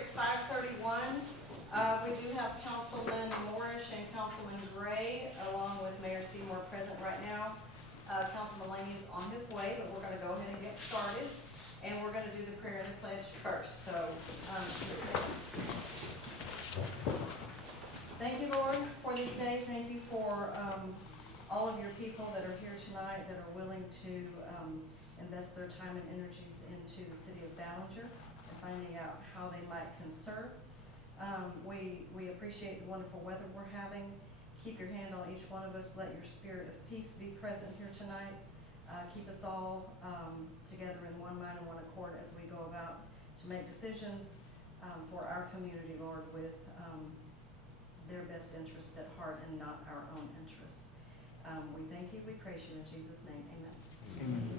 it's 5:31. We do have Councilman Morris and Councilman Gray, along with Mayor Seymour present right now. Councilman Laney is on his way, but we're gonna go ahead and get started. And we're gonna do the prayer and the pledge first, so, thank you, Lord, for this day. Thank you for, all of your people that are here tonight that are willing to, invest their time and energies into the city of Ballinger and finding out how they might conserve. We appreciate the wonderful weather we're having. Keep your hand on each one of us. Let your spirit of peace be present here tonight. Keep us all together in one mind and one accord as we go about to make decisions for our community, Lord, with their best interests at heart and not our own interests. We thank you, we praise you in Jesus' name, amen. Amen.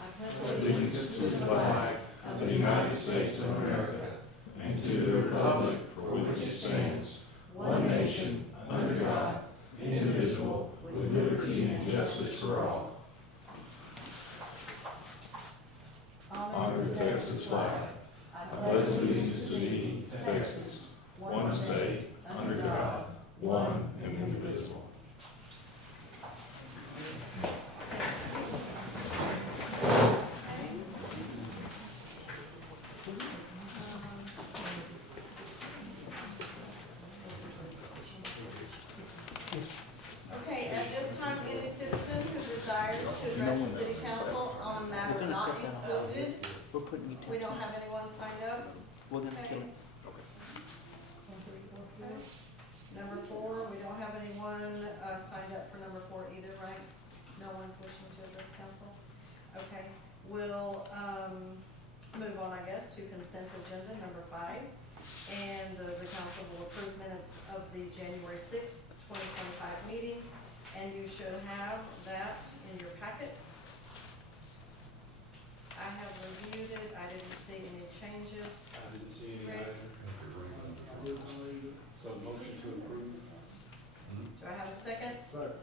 I pledge Allegiance to the flag of the United States of America and to the republic for which it stands, one nation, under God, indivisible, with liberty and justice for all. Honor the Texas flag. I pledge allegiance to thee, Texas, one state, under God, one and indivisible. Okay, at this time, any citizen who desires to address the city council on matters not included, We're putting you we don't have anyone signed up. We're gonna kill Okay. it. Number 4, we don't have anyone signed up for number 4 either, right? No one's wishing to address council? Okay, we'll move on, I guess, to consent agenda number 5. And the council will approve minutes of the January 6th, 2025 meeting. And you should have that in your packet. I have reviewed it, I didn't see any changes. I didn't see any Rick? either. So motion to approve. Do I have a second? Second.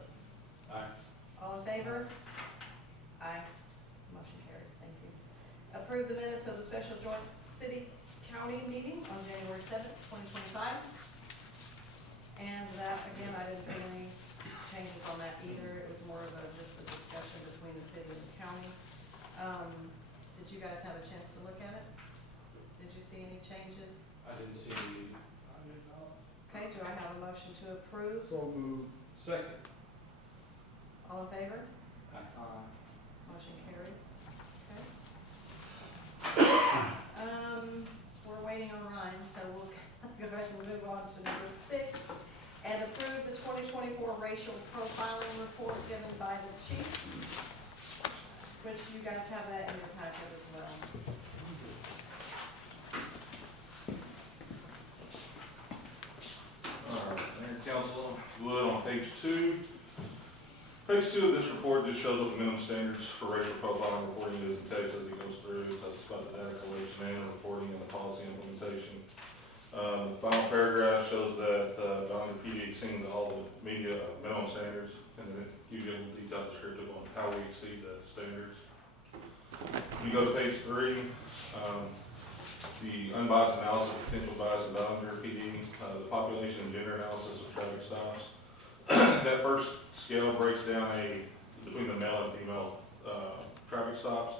Aye. All in favor? Aye. Motion carries, thank you. Approve the minutes of the special joint city-county meeting on January 7th, 2025. And that, again, I didn't see any changes on that either. It was more of just a discussion between the city and the county. Did you guys have a chance to look at it? Did you see any changes? I didn't see any. Okay, do I have a motion to approve? So moved. Second. All in favor? Aye. Motion carries. Okay. We're waiting on Ryan, so we'll go ahead and move on to number 6. And approve the 2024 racial profiling report given by the chief, which you guys have that in your packet as well. All right, Mayor, Council, would on page 2. Page 2 of this report just shows what the minimum standards for racial profiling reporting is in Texas. It goes through, it talks about the data collection and reporting and the policy implementation. The final paragraph shows that Ballinger PD exceeds all the media minimum standards, and then it gives you a little detailed descriptive on how we exceed the standards. You go to page 3, the unbiased analysis of potential bias in Ballinger PD, the population and gender analysis of traffic stops. That first scale breaks down between the male and female traffic stops.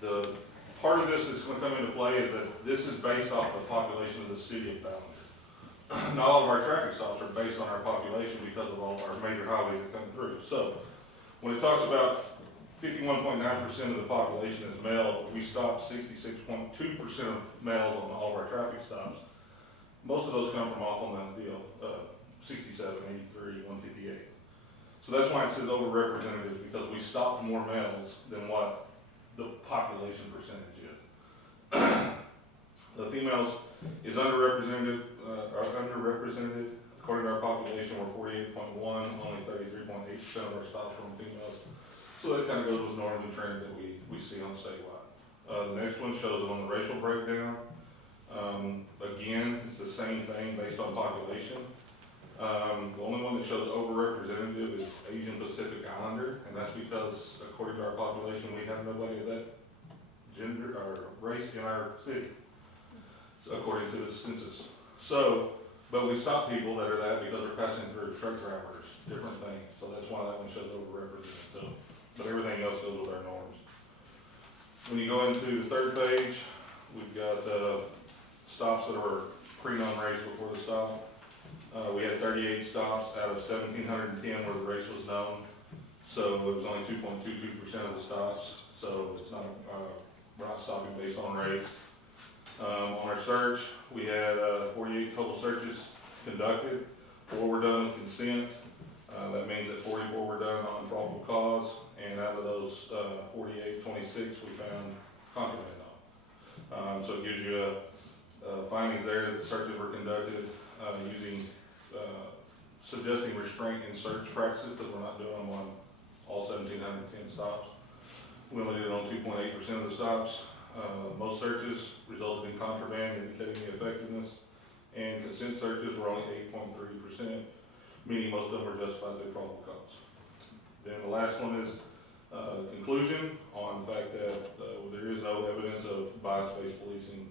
The part of this that's going to come into play is that this is based off the population of the city of Ballinger. Not all of our traffic stops are based on our population because of all of our major highways that come through. So when it talks about 51.9% of the population is male, we stop 66.2% of males on all of our traffic stops. Most of those come from off on that deal, 67, 83, 158. So that's why it says overrepresented, because we stopped more males than what the population percentage is. The females is underrepresented, according to our population, we're 48.1, only 33.8% of our stops from females. So that kind of goes with normal trends that we see on statewide. The next one shows it on the racial breakdown. Again, it's the same thing based on population. The only one that shows overrepresentative is Asian Pacific Islander, and that's because according to our population, we have nobody of that gender or race in our city, so according to the census. So, but we stop people that are that because they're passing through truck drivers, different things, so that's why that one shows overrepresented, so. But everything else goes with our norms. When you go into the third page, we've got, stops that were pre-known race before the stop. We had 38 stops out of 1,710 where the race was known. So it was only 2.22% of the stops. So it's not, we're not stopping based on race. On our search, we had 48 total searches conducted. 4 were done with consent. That means that 44 were done on probable cause. And out of those 48, 26 we found contraband on. So it gives you findings there that the searches were conducted using suggesting restraint in search practices, because we're not doing them on all 1,710 stops. We only did it on 2.8% of the stops. Most searches resulted in contraband indicating the effectiveness, and consent searches were only 8.3%, meaning most of them were justified through probable cause. Then the last one is conclusion on the fact that there is no evidence of bias-based policing,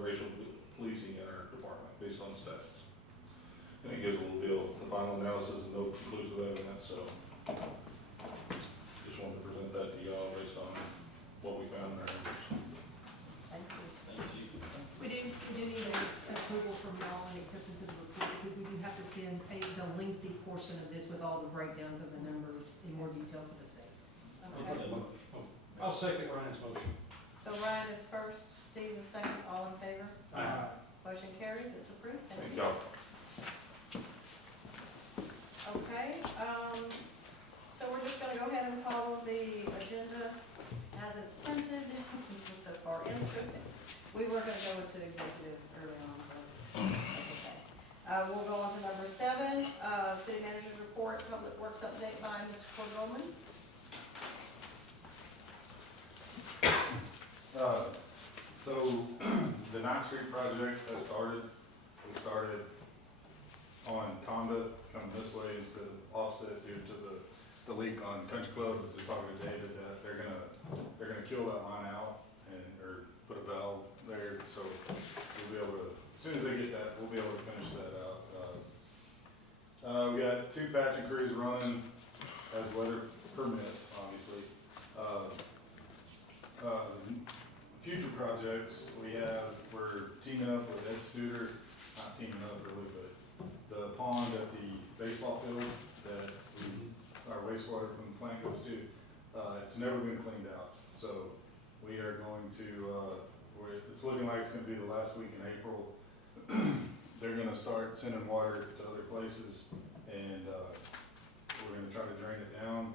racial policing in our department based on stats. And it gives a little deal, the final analysis and no conclusive evidence, so just wanted to present that to y'all based on what we found in our records. Thank you. Thank you. We do need approval from y'all and acceptance of the report, because we do have to send the lengthy portion of this with all the breakdowns of the numbers in more detail to the state. Okay. I'll second Ryan's motion. So Ryan is first, Steve is second, all in favor? Aye. Motion carries, it's approved. Thank Thank you. y'all. Okay, so we're just gonna go ahead and follow the agenda as it's printed, since we're so far into it. We were gonna go into executive early on, but that's okay. We'll go on to number 7, city manager's report, public works update by Mr. Cordova. So the 9th Street project has started. We started on Conda coming this way instead of offset due to the leak on Country Club. Just talking to David that they're gonna kill that line out or put a valve there, so we'll be able to, as soon as they get that, we'll be able to finish that out. We got 2 patching crews running as weather permits, obviously. Future projects we're teaming up with Ed Studer, not teaming up really, but the pond at the baseball field that our wastewater from the plant goes to, it's never been cleaned out. So we are going to, it's looking like it's gonna be the last week in April. They're gonna start sending water to other places, and we're gonna try to drain it down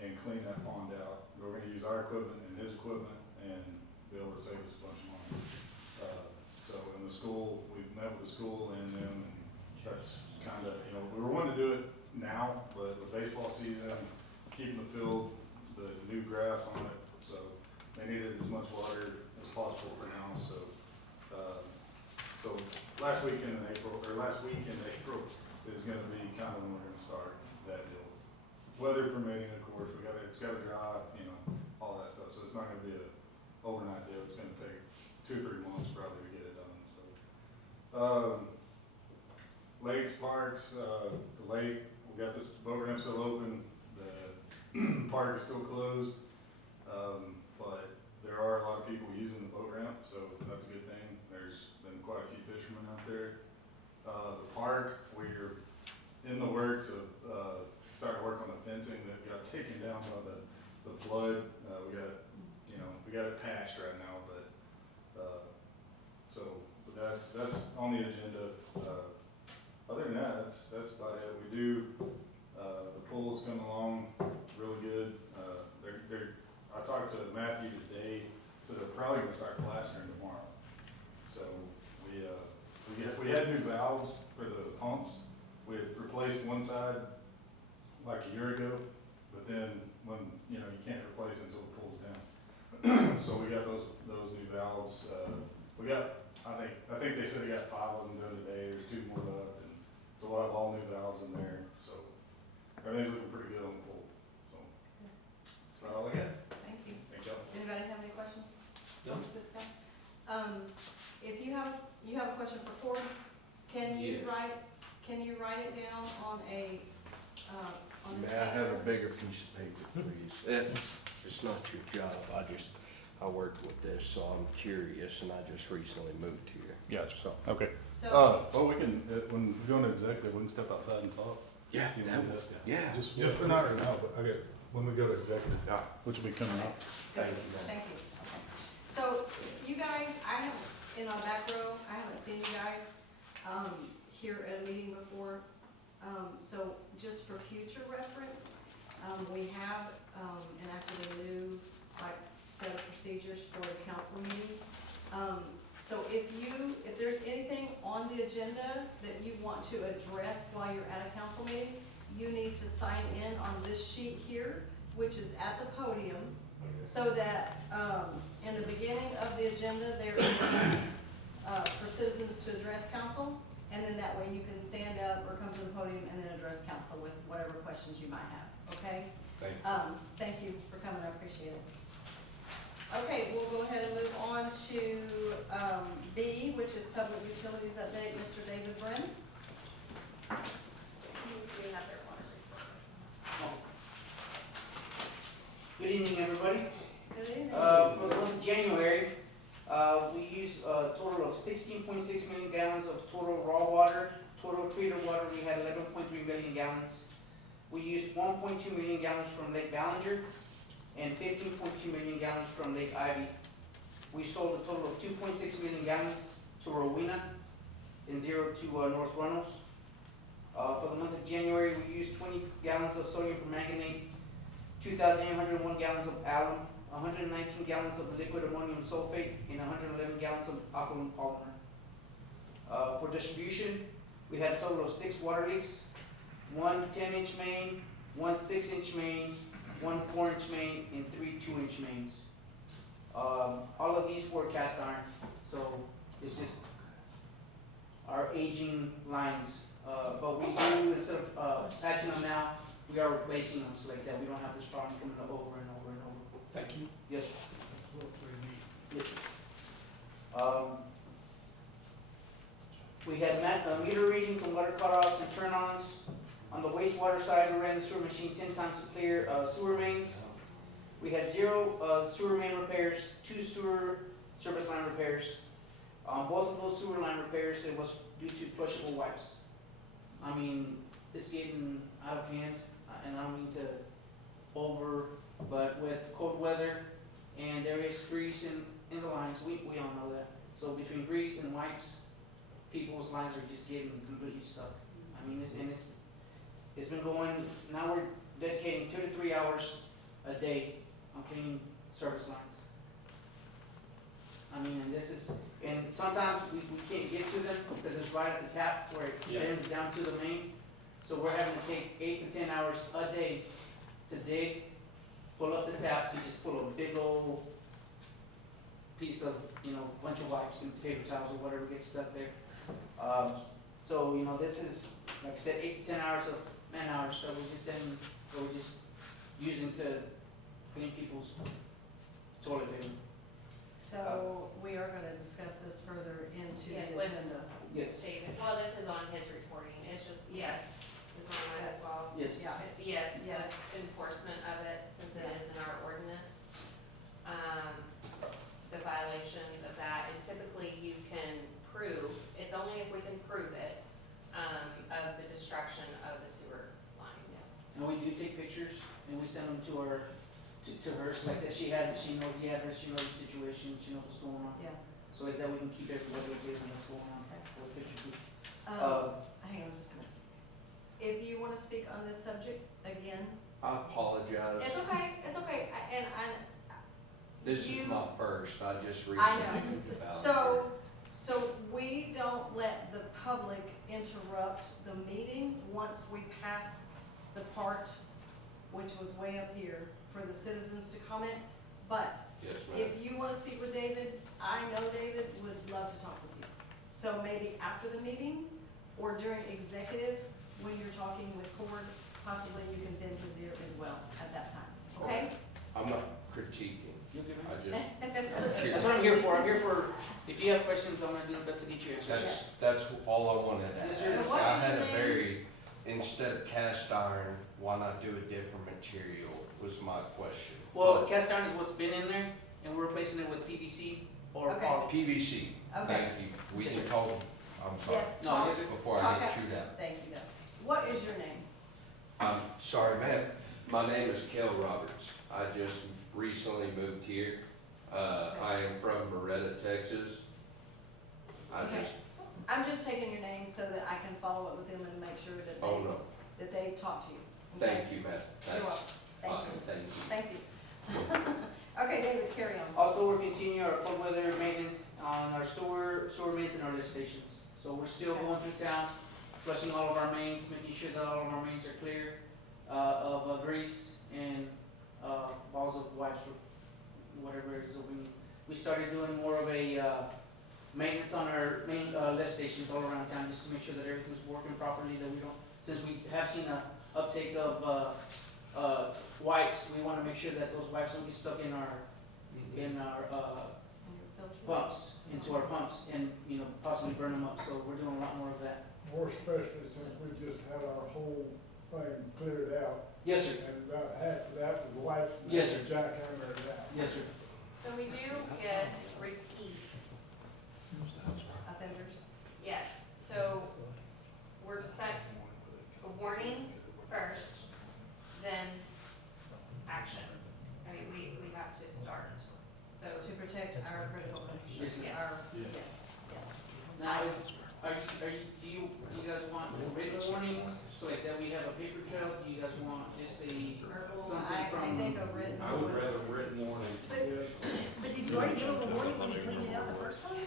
and clean that pond out. We're gonna use our equipment and his equipment and be able to save us a bunch of money. So in the school, we've met with the school and them, and that's kind of, we were wanting to do it now, but the baseball season, keeping the field, the new grass on it, so they needed as much water as possible for now, so. So last week in April is gonna be kind of when we're gonna start that deal. Weather permitting, of course, it's gotta dry, all that stuff, so it's not gonna be a overnight deal. It's gonna take 2 or 3 months probably to get it done, so. Lakes, parks, the lake, we got this boat ramp still open, the park is still closed, but there are a lot of people using the boat ramp, so that's a good thing. There's been quite a few fishermen out there. The park, we're in the works of, starting to work on the fencing that got taken down by the flood. We got it patched right now, but that's on the agenda. Other than that, that's about it. We do, the pool's coming along really good. I talked to Matthew today, so they're probably gonna start plastering tomorrow. So we had new valves for the pumps. We had replaced one side like a year ago, but then when, you can't replace it until it pulls down. So we got those new valves. We got, I think they said they got 5 of them done today. There's 2 more left, and so we'll have all new valves in there. So everything's looking pretty good on the pool. So that's about all I got. Thank you. Thank y'all. Anybody have any questions? No. question for Cord. Can you Yes. write it down on a, on this May I have a paper? bigger piece of paper, please? It's not your job, I work with this, so I'm curious, and I just recently moved here. Gotcha. So, Okay. So, Well, we can, when we go into executive, we can step outside and talk. yeah, You that wanna do was, that? yeah. Just not right now, but okay, when we go to executive, Ah, which will be coming up. Thank you, ma'am. thank you. Okay. So, you guys, I haven't, in our back row, I haven't seen you guys, here at a meeting before. So just for future reference, we have, enacted a new, like, set of procedures for the council meetings. So if there's anything on the agenda that you want to address while you're at a council meeting, you need to sign in on this sheet here, which is at the podium, so that, in the beginning of the agenda, there is, for citizens to address council, and then that way you can stand up or come to the podium and then address council with whatever questions you might have, okay? Thank you. Thank you for coming, I appreciate it. Okay, we'll go ahead and move on to, B, which is public utilities update, Mr. David Brin. Good evening, everybody. Good evening. For the month of January, we used a total of 16.6 million gallons of total raw water. Total treated water, we had 11.3 million gallons. We used 1.2 million gallons from Lake Ballinger and 15.2 million gallons from Lake Ivy. We sold a total of 2.6 million gallons to Rowena and 0 to North Runnels. For the month of January, we used 20 gallons of sodium permanganate, 2,801 gallons of alum, 119 gallons of liquid ammonium sulfate, and 111 gallons of alkaline polymer. For distribution, we had a total of 6 water leaks, 1 10-inch main, 1 6-inch main, 1 4-inch main, and 3 2-inch mains. All of these were cast iron, so it's just our aging lines. But we do, instead of patching them now, we are replacing them so like that we don't have this problem coming up over and over and over. Thank you. Yes, sir. Yes. We had meter readings and water cutoffs and turn-ons. On the wastewater side, we ran the sewer machine 10 times to clear sewer mains. We had 0 sewer main repairs, 2 sewer service line repairs. Both of those sewer line repairs, it was due to flushable wipes. I mean, it's getting out of hand, and I don't mean to but with cold weather and there is grease in the lines, we all know that. So between grease and wipes, people's lines are just getting completely stuck. I mean, it's been going, now we're dedicating 2 to 3 hours a day on cleaning service lines. I mean, and sometimes we can't get to them because it's right at the tap where it bends down to the main. So we're having to take 8 to 10 hours a day to dig, pull up the tap to just pull a big old piece of, bunch of wipes and paper towels or whatever gets stuck there. So, this is, like I said, 8 to 10 hours of man hours that we're just using to clean people's toilet paper. So, we are gonna discuss this further into Yeah, the with- agenda. Yes, David, well, this is on his reporting, it's just, yes, is on mine as well. yes. Yeah. Yes, Yes. the enforcement of it, since it is in our ordinance. The violations of that, and typically you can prove, it's only if we can prove it, of the destruction of the sewer lines. And we do take pictures and we send them to her, to her, so like that she has it, she knows the address, she knows the situation, she knows what's going on. Yeah. So like that we can keep everybody updated on what's going on with pictures. Hang on just a minute. If you wanna speak on this subject again, I apologize. it's okay, and This you- is my first, I just I know. recently moved about. so we don't let the public interrupt the meeting once we pass the part, which was way up here, for the citizens to comment. But Yes, ma'am. if you wanna speak with David, I know David would love to talk with you. So maybe after the meeting, or during executive, when you're talking with Cord, possibly you can bend his ear as well at that time, okay? I'm not critiquing. You okay, man? I just, I'm That's curious. what I'm here for. I'm here for, if you have questions, I'm gonna do the best to get you answers. That's all I wanted to Yes, ask. sir. What I is had your a name? very, instead of cast iron, why not do a different material was my question. Well, cast iron is what's been in there, and we're replacing it with PVC or Okay. poly. PVC, Okay, thank you. We can talk, I'm sorry, yes, No, talk, yes, sir. before I talk get out. chewed out. Thank you, what is your name? I'm sorry, ma'am. My name is Kel Roberts. I just recently moved here. I am from Moretta, Texas. I Okay. just, I'm just taking your name so that I can follow up with them and make sure that oh they, no, that they talk to you. Okay? thank you, ma'am. You're That's welcome, thank fine, you, thank you. thank you. Okay, David, carry on. Also, we're continuing our cold weather maintenance on our sewer mains and our lift stations. So we're still Okay. going through town, flushing all of our mains, making sure that all of our mains are clear, of grease and, balls of wipes or whatever it is that we need. We started doing more of a, maintenance on our main, lift stations all around town, just to make sure that everything's working properly, that we don't, since we have seen a uptake of, wipes, we wanna make sure that those wipes don't get stuck in our, And your filters? pumps, into our pumps, and, you know, possibly burn them up, so we're doing a lot more of that. More especially since we just had our whole thing cleared out, Yes, sir. and about half of that was wipes, and Yes, that's jackhammer it out. Yes, sir. So we do get repeat, Offenders? yes, so we're to set a warning first, then action. I mean, we have to start, so, To protect our critical infrastructure, Yes. our, Yes. yes, yes. Now, do you guys want written warnings, so like that we have a paper trail, do you guys want just a, Verbal, Something I from- think a written. I would rather written warning. But did you already give them a warning when you cleaned it out the first time?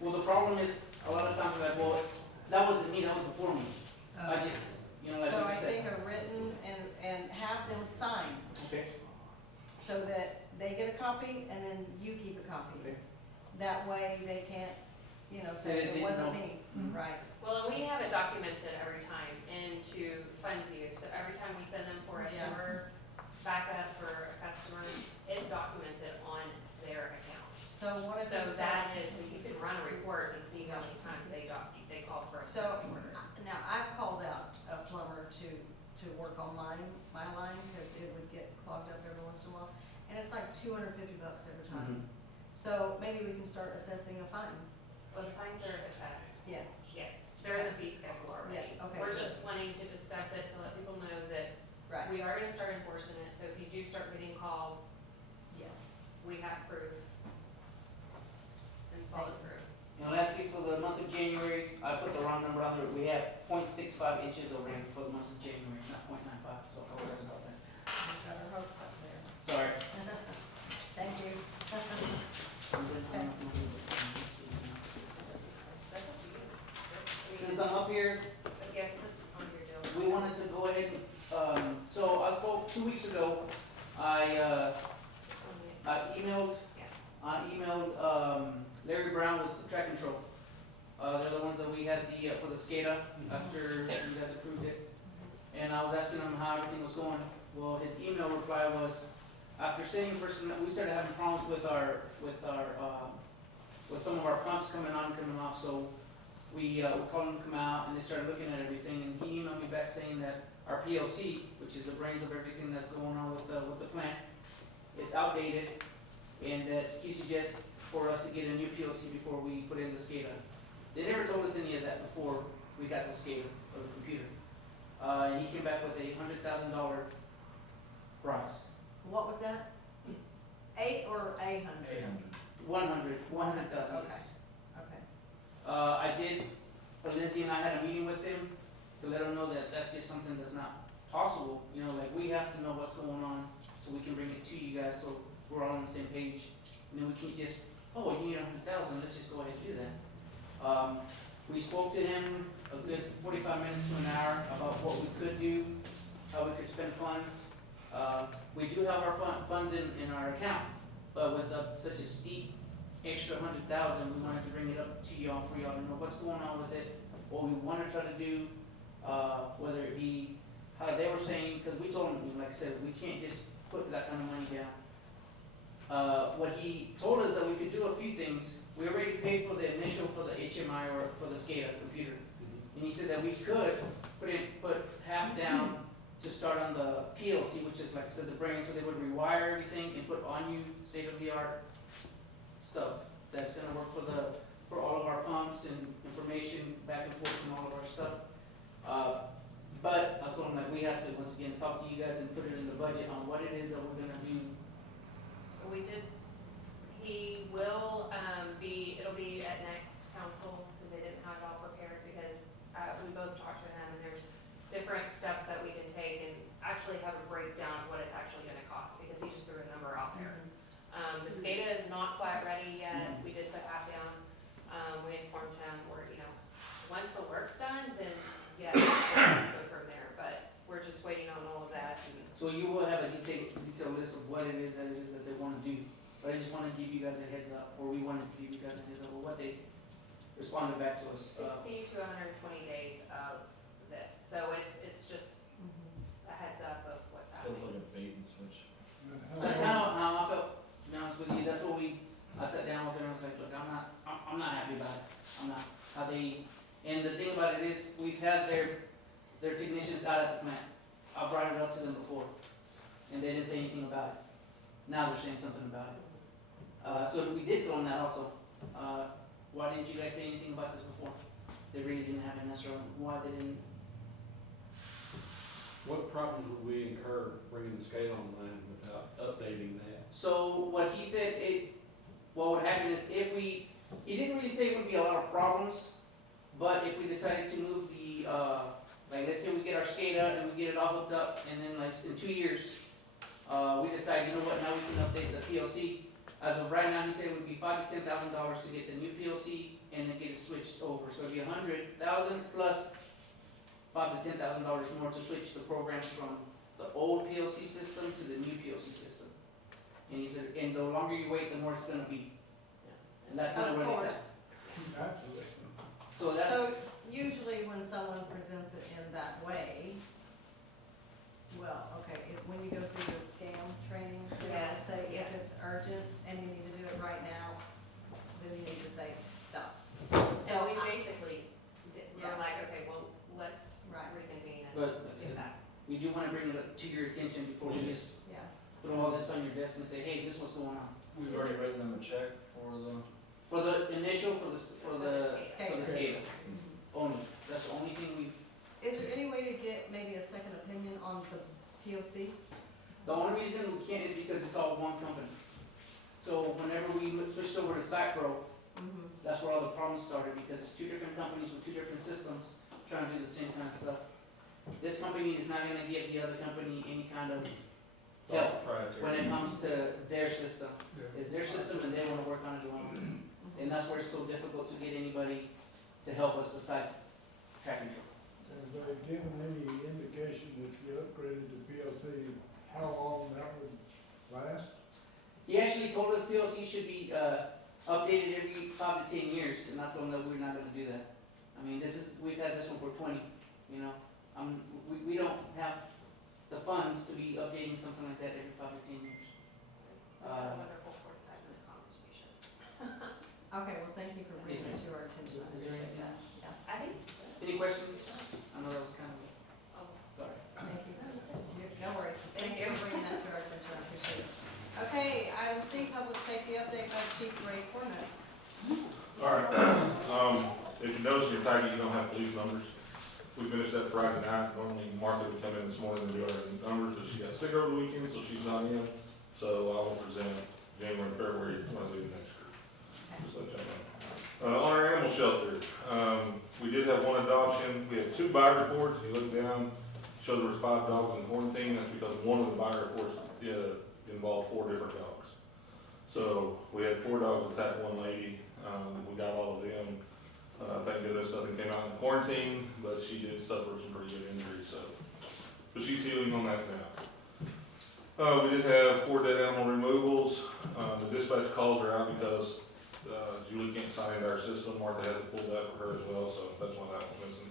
well, the problem is, a lot of times, like, well, that wasn't me, that was before me. I just, you know, like So I you said. think a written and have them sign, Okay, so that they get a copy and then you keep a copy. Okay. That way they can't, you know, They say it didn't wasn't know. me, Mhm. right? well, and we have it documented every time into FundView, so every time we send them for a Yeah. sewer backup for a customer, it's documented on their account. So what if So you that start? is, so you can run a report and see how many times they called for a So, service order. now, I've called out a plumber to work on my line, because it would get clogged up every once in a while, and it's like $250 every time. So maybe we can start assessing a fine, Well, the fines are assessed, yes, yes, they're in the fee schedule already. Yes, okay, We're good. just wanting to discuss it to let people know that right, we are gonna start enforcing it, so if you do start getting calls, yes. we have proof. And follow through. and lastly, for the month of January, I put the wrong number on there, we have 0.65 inches of rain for the month of January, not 0.95. So I apologize about that. We've got our hopes up there. Sorry. Thank you. That's up to you. I mean, Since I'm up here, yeah, 'cause it's on your deal. we wanted to go ahead, so I spoke 2 weeks ago, I emailed, Larry Brown with Track Control. They're the ones that we had for the SCADA after you guys approved it. And I was asking him how everything was going. Well, his email reply was, after sending person, we started having problems with some of our pumps coming on, coming off, so we called them to come out and they started looking at everything, and he emailed me back saying that our PLC, which is the brains of everything that's going on with the plant, is outdated, and that he suggests for us to get a new PLC before we put in the SCADA. They never told us any of that before we got the SCADA or the computer. And he came back with $100,000 price. What was that? 8 or 800? 100,000, Okay. yes. Okay. I did, Lindsay and I had a meeting with him to let him know that that's just something that's not possible. You know, like, we have to know what's going on so we can bring it to you guys, so we're all on the same page. And then we can just, oh, you need 100,000, let's just go ahead and do that. We spoke to him a good 45 minutes to an hour about what we could do, how we could spend funds. We do have our funds in our account, but with such a steep extra 100,000, we wanted to bring it up to y'all for y'all to know what's going on with it, what we want to try to do, whether it be how they were saying, because we told them, like I said, we can't just put that kind of money down. what he told us that we could do a few things. We already paid for the initial for the HMI or for the SCADA computer. And he said that we could put half down to start on the PLC, which is like I said, the brain, so they would rewire everything and put on you state-of-the-art stuff that's gonna work for all of our pumps and information back and forth and all of our stuff. But I told him that we have to, once again, talk to you guys and put it in the budget on what it is that we're gonna do. So we did, he will, it'll be at next council, because they didn't have it all prepared, because, we both talked to him, and there's different steps that we can take and actually have a breakdown of what it's actually gonna cost, because he just threw a number out there. The SCADA is not quite ready yet, we did put half down, we informed him, once the work's done, then, yeah, we'll go from there, but we're just waiting on all of that. So you will have a detailed list of what it is that they wanna do. But I just wanna give you guys a heads up, or we wanted to give you guys a heads up of what they responded back to us. 60 to 120 days of this, so it's just a heads up of what's Feels happening. like a bait and switch. That's kind of how I felt, to be honest with you. That's what I sat down with her and I was like, look, I'm not happy about it. I'm not. And the thing about it is, we've had their technicians out at the plant. I brought it up to them before, and they didn't say anything about it. Now they're saying something about it. So we did tell them that also. Why didn't you guys say anything about this before? They really didn't have an answer on why they didn't. What problems would we incur bringing the scale online without updating that? So what he said, what would happen is he didn't really say it would be a lot of problems, but if we decided to move the, like let's say we get our SCADA and we get it all hooked up, and then like in 2 years, we decide, you know what, now we can update the PLC. As of right now, he said it would be $5,000 to $10,000 to get the new PLC and then get it switched over. So it'd be $100,000 plus $5,000 to $10,000 more to switch the programs from the old PLC system to the new PLC system. And he said, and the longer you wait, the more it's gonna be. And that's kind of where they got. Absolutely. So that's, So usually when someone presents it in that way, well, okay, when you go through the scam training, they will Yes, say if yes. it's urgent and you need to do it right now, then you need to say, stop. So we I- basically, we're Yeah. like, okay, well, let's Right, reconvene and but do that. we do wanna bring it up to your attention before we just yeah. throw all this on your desk and say, hey, this is what's going on. We've already written them a check for the. For the initial, for the SCADA SCADA. only, that's the only thing we've, Is there any way to get maybe a second opinion on the POC? the only reason we can't is because it's all one company. So whenever we switched over to SACPRO, Mm-hmm. that's where all the problems started, because it's two different companies with two different systems trying to do the same kind of stuff. This company is not gonna give the other company any kind of help when it comes to their system. It's their system and they wanna work on it alone. And that's where it's so difficult to get anybody to help us besides Track Control. Have they given any indication if you upgraded the PLC, how long that would last? He actually told us PLC should be, updated every 5 to 10 years, and I told him that we're not gonna do that. I mean, we've had this one for 20, you know? We don't have the funds to be updating something like that every 5 to 10 years. We had a wonderful 45-minute conversation. Okay, well, thank you for bringing it to our attention. I Is there appreciate anything that. Yeah, I think, Any questions? I know that was kind of, oh, sorry. thank you. No worries. Thank Thanks you. for bringing that to our attention. I appreciate it. Okay, item C, public safety update by Chief Ray Cornett. Alright, if you notice in your packet, you don't have police numbers. We finished that Friday night. Normally Martha would come in this morning and do our numbers, but she got sick over the weekend, so she's not in. So I will present January and February when I leave next year. Just let y'all know. On our animal shelter, we did have one adoption. We had 2 buy reports. If you look down, shows there was 5 dogs in quarantine. That's because one of the buy reports involved 4 different dogs. So we had 4 dogs attack one lady. We got all of them. Thank goodness nothing came out in quarantine, but she did suffer some pretty good injuries, so. But she's healing on that now. We did have 4 dead animal removals. The dispatch calls are out because, Julie can't sign into our system. Martha had to pull that for her as well, so that's why that was missing.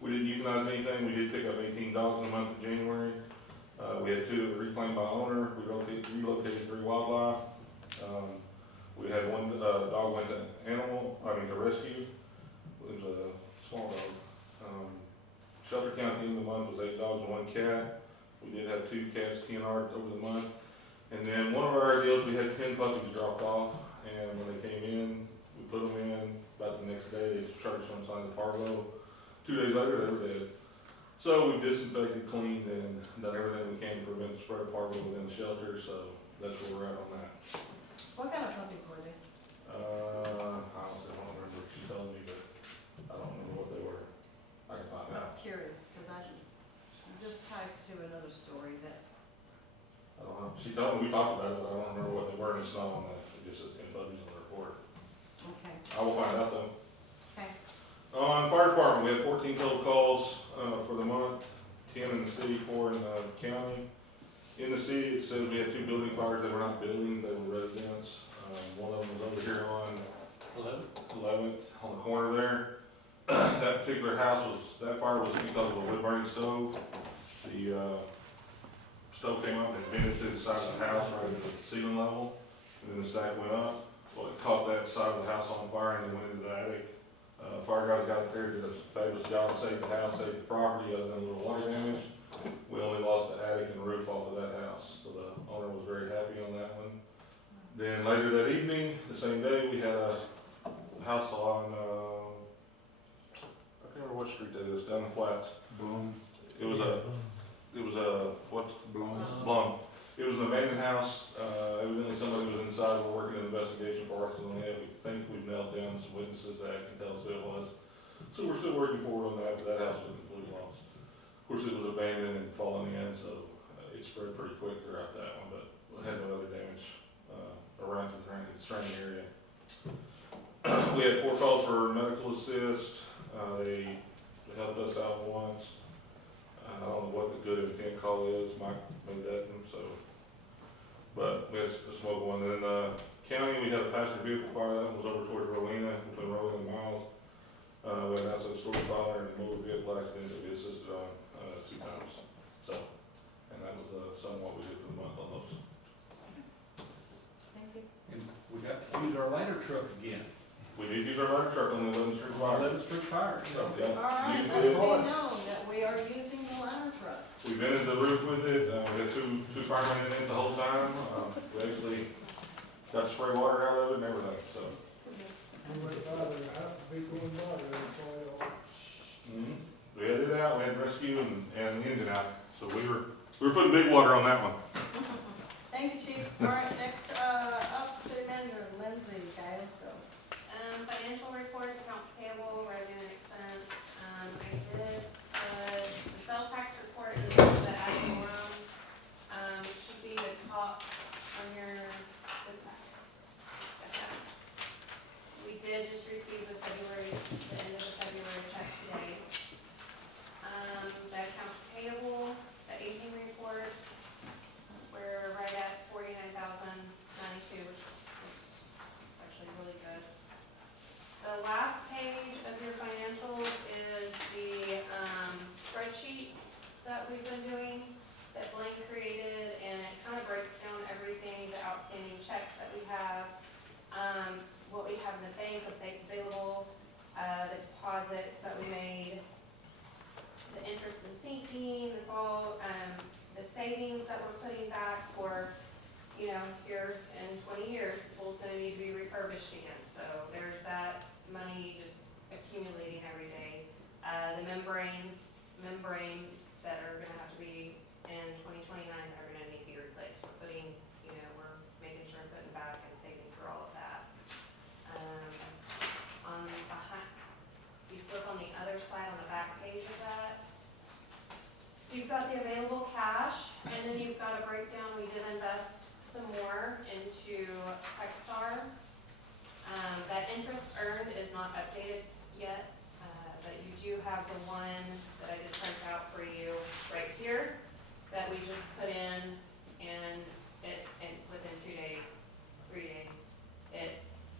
We didn't euthanize anything. We did pick up 18 dogs in the month of January. We had 2 reclaimed by owner. We relocated 3 wildlife. rescue. It was a small dog. Shelter count at the end of the month was 8 dogs and 1 cat. We did have 2 cats, TNR'd over the month. And then one of our deals, we had 10 puppies dropped off, and when they came in, we put them in. About the next day, they charged some sign of parvo. 2 days later, they were dead. So we disinfected, cleaned, and done everything we can to prevent the spread of parvo within the shelter, so that's where we're at on that. What kind of puppies were they? Honestly, I don't remember what she told me, but I don't remember what they were. I can find I out. was curious, because this ties to another story that, I don't know. She told me, we talked about it, but I don't remember what they were, and it's not on that. It just says 10 puppies on the report. okay, I will find out though. okay. On fire department, we had 14 total calls, for the month, 10 in the city, 4 in the county. In the city, it says we had 2 building fires that were not buildings, they were residents. One of them was over here on 11th, on the corner there. That particular house that fire was because of a wood burning stove. The, stove came up and vented to the side of the house right at the ceiling level, and then the stack went up. Well, it caught that side of the house on fire and then went into the attic. Fire guys got there, did a fabulous job, saved the house, saved the property, other than a little water damage. We only lost the attic and roof off of that house, so the owner was very happy on that one. Then later that evening, the same day, we had a house on, I can't remember what street that is, down the flats. Boom. It was a, Blum. It was an abandoned house, evidently somebody was inside, we're working an investigation for us, and we think we've nailed down some witnesses that can tell us who it was. So we're still working forward on that, but that house was completely lost. Of course, it was abandoned and fallen in, so it spread pretty quick throughout that one, but we had no other damage, around the surrounding area. We had 4 calls for medical assist, they helped us out once. I don't know what the good intent call is, Mike made that one, so. But we had a smoke one. Then, county, we had a passenger vehicle fire, that one was over towards Rowena, between Rowena and Miles. We had an outside storage fire and a motor vehicle accident that we assisted on, 2 times. So, and that was, somewhat we did for the month on those. Thank you. And we got to use our ladder truck again, We did use our ladder truck on the 11th Street fire. 11th Street Fire, so. Yeah. All right, You let did it it. be known that we are using the ladder truck. We vented the roof with it, we had two firemen in it the whole time, we actually got the spray water out of it and everything, so. You went by there, I have to be going by there, so I don't. We had it out, we had rescue and the engine out, so we were putting big water on that one. Thank you, Chief. All right, next, up, City Manager Lindsay Gayoso. Financial reports, accounts payable, revenue and expense. I did, the sales tax report is the adding room. Should be the top on your, this packet. We did just receive the end of the February check today. The accounts payable, the aging report, we're right at 49,092, which is actually really good. The last page of your financials is the spreadsheet that we've been doing, that Blaine created, and it kind of breaks down everything, the outstanding checks that we have, what we have in the bank available, the deposits that we made, the interest and sinking, it's all, the savings that we're putting back for, here in 20 years, the pool's gonna need to be refurbished again, so there's that money just accumulating every day. The membranes that are gonna have to be in 2029 are gonna need to be replaced. We're putting, we're making sure we're putting back and saving for all of that. On behind, you flip on the other side on the back page of that, you've got the available cash, and then you've got a breakdown. We did invest some more into Techstar. That interest earned is not updated yet, but you do have the one that I just print out for you right here that we just put in, and within 2 days, 3 days, its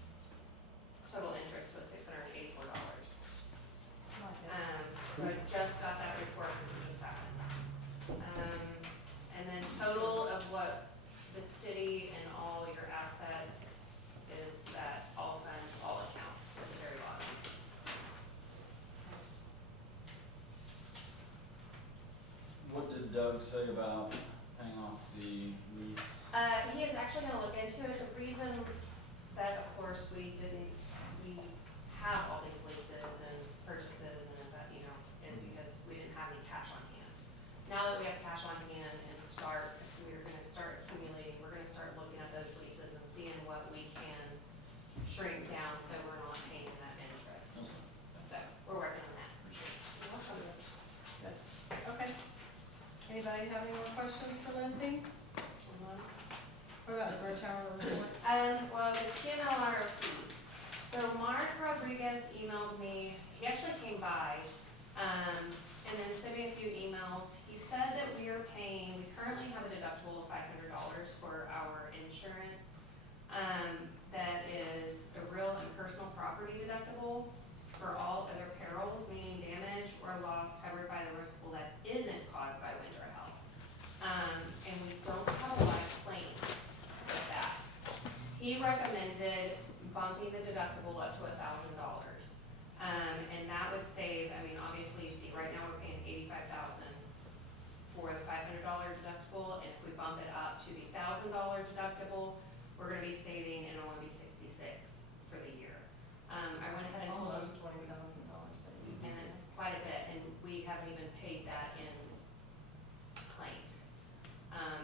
total interest was $684. So I just got that report because it just happened. And then total of what the city and all your assets is that all funds, all accounts at the very bottom. Doug say about paying off the lease? He is actually gonna look into it. The reason that, of course, we have all these leases and purchases and that, you know, is because we didn't have any cash on hand. Now that we have cash on hand and we're gonna start accumulating, we're gonna start looking at those leases and seeing what we can shrink down so we're not paying that interest. So, we're working on that. You're welcome. Good. Okay. Anybody have any more questions for Lindsay? What about the Bridge Tower report? Well, the TNLRP. So Mark Rodriguez emailed me, he actually came by, and then sent me a few emails. He said that we currently have a deductible of $500 for our insurance. That is a real and personal property deductible for all other perils, meaning damage or loss covered by the risk pool that isn't caused by wind or hail. And we don't have a lot of claims with that. He recommended bumping the deductible up to $1,000. And that would save, I mean, obviously you see right now we're paying $85,000 for the $500 deductible, and if we bump it up to the $1,000 deductible, we're gonna be saving, and it'll only be $66 for the year. I went ahead and told him, Almost $20,000. and it's quite a bit, and we haven't even paid that in claims,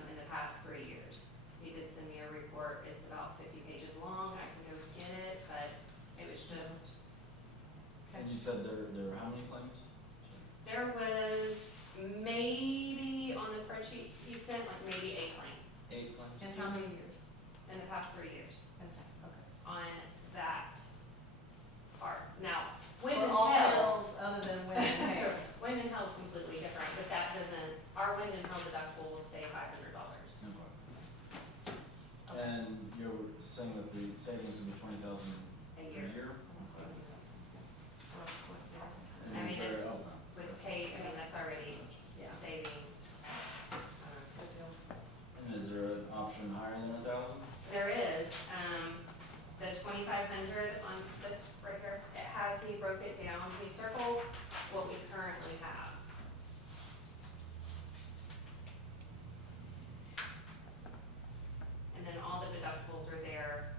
in the past 3 years. He did send me a report, it's about 50 pages long, I can go get it, but it was just, And you said there were how many claims? there was maybe, on the spreadsheet, he sent like maybe 8 claims 8 claims? In how many years? in the past 3 years Okay. on that part. Now, wind For and all hail, perils other than wind and hail. wind and hail is completely different, but that doesn't, our wind and hail deductible will say $500. Okay. And you were saying that the savings would be 20,000 A a year. year? I And is mean, there, oh, With pay, I mean, that's already Yeah. saving. and is there an option higher than 1,000? There is, the 2,500 on this right here, he broke it down, we circled what we currently have. And then all the deductibles are there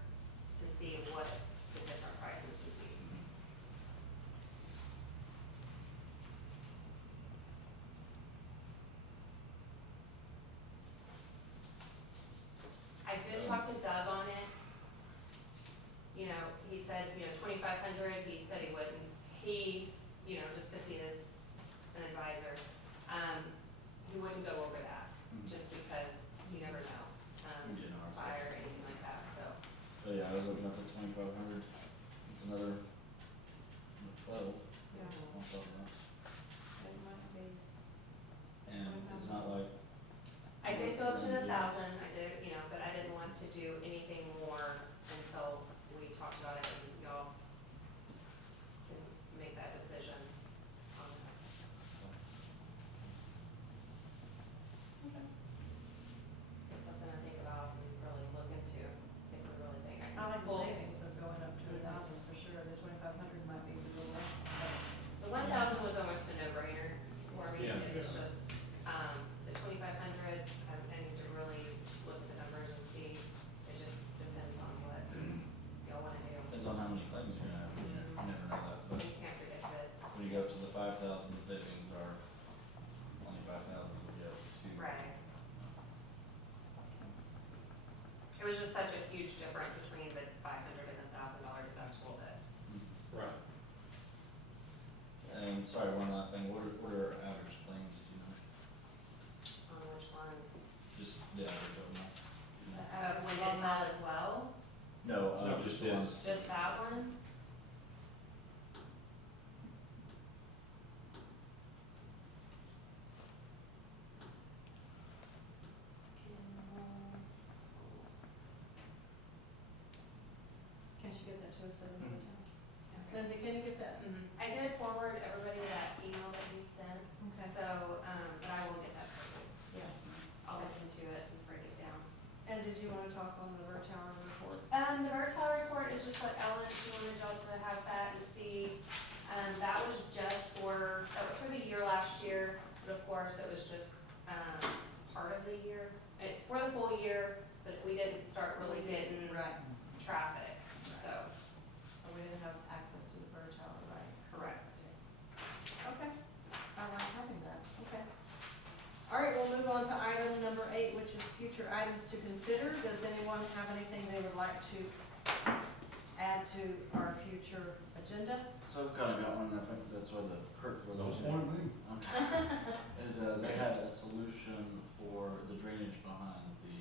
to see what the different prices would be. I did talk to Doug on it. You know, he said, 2,500, he said he wouldn't. Just because he is an advisor, he wouldn't go over that, just because you never know, Yeah, no, I was- fire or anything like that, so. But yeah, I was looking up at 2,500. It's another 12 Yeah. on top of that. It might be. And it's not like, I did go up to the 1,000, I did, but I didn't want to do anything more until we talked about it and y'all can make that decision on that. Okay. It's something to think about and really look into, if we really think. I like the Well, savings of going up to 1,000 for sure, the 2,500 might be the little less. The 1,000 was almost a no-brainer for me, Yeah. it was just, the 2,500, I need to really look at the numbers and see, it just depends on what y'all wanna do. depends on how many claims you're gonna have. You never know that. But You can't predict it. when you go up to the 5,000, the savings are only 5,000, so you have 2. Right. It was just such a huge difference between the $500 and the $1,000 deductible that, Right. And sorry, one last thing. What are average claims? Do you know? on which one, Just the average of them. wind and hail as well, No, No, just just the this. ones. just that one. Can she get that to us at any time? Lindsay, can you get that? I did forward everybody that email that he sent, Okay. so, but I will get that for you. Yeah. I'll look into it and break it down. And did you wanna talk on the Ver Tower report? The Vertel report is just what Ellen, she wanted y'all to have that and see. That was for the year last year, but of course, it was just, part of the year. It's for the full year, but we didn't start really getting Right, traffic, so, and we didn't have access to the bird tower, right? correct. Okay, I like having that, okay. All right, we'll move on to item number 8, which is future items to consider. Does anyone have anything they would like to add to our future agenda? So I've kinda got one, I think that's where the perk where Don't those. point at me. Is, they had a solution for the drainage behind the,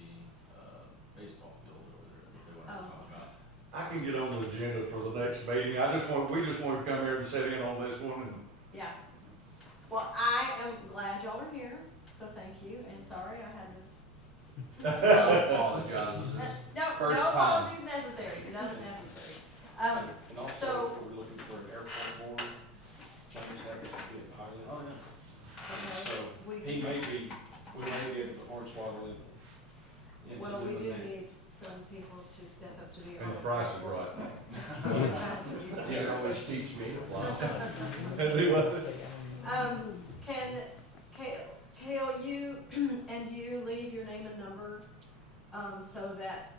baseball field over there that they wanted to talk about. I can get on the agenda for the next meeting. we just want to come here and sit in on this one and Yeah. Well, I am glad y'all are here, so thank you, and sorry I had to. I apologize. No, no First time. apologies necessary, none necessary. And also, so- we're looking for an airport board, change that to be a pilot. Oh, yeah. Okay, So, we- we may get the Hornswoggle into Well, we do doing that. need some people to step up to be on. and the price is right. You can always teach me to fly. Can, Kale, you, and you leave your name and number, so that,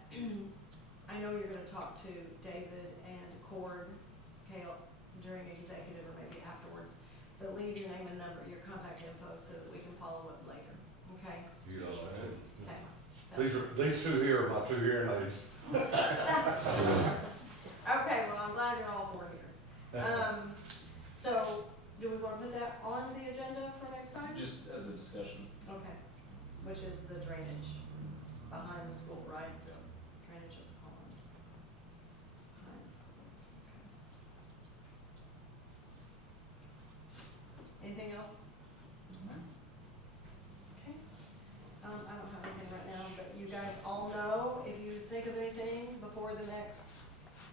I know you're gonna talk to David and Cord, Kale, during executive or maybe afterwards, but leave your name and number, your contact info, so that we can follow up later, okay? You know, man. Okay. These two here are my 2 hearing aids. Okay, well, I'm glad you're all 4 here. So, do we wanna put that on the agenda for next time? Just as a discussion. Okay, which is the drainage behind the school, right? Yeah. Drainage of the pond. Behind the school. Anything else? Okay. I don't have anything right now, but you guys all know, if you think of anything before the next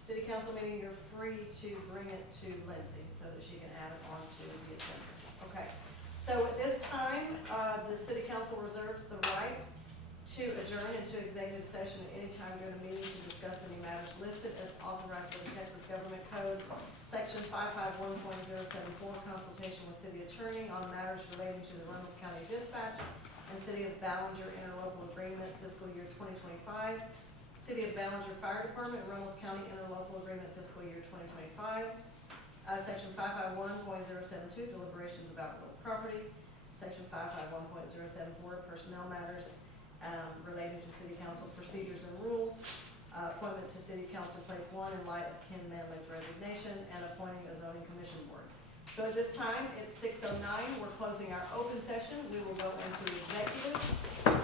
city council meeting, you're free to bring it to Lindsay so that she can add it onto the agenda. Okay, so at this time, the city council reserves the right to adjourn into executive session at any time during the meeting to discuss any matters listed as authorized by the Texas Government Code, section 551.074, consultation with city attorney on matters relating to the Reynolds County Dispatch and City of Ballinger interlocal agreement fiscal year 2025. City of Ballinger Fire Department, Reynolds County interlocal agreement fiscal year 2025. Section 551.072, deliberations about real property. Section 551.074, personnel matters relating to city council procedures and rules. Appointment to city council place 1 in light of Ken Manley's resignation, and appointing a zoning commission board. So at this time, it's 6:09, we're closing our open session. We will go into executive.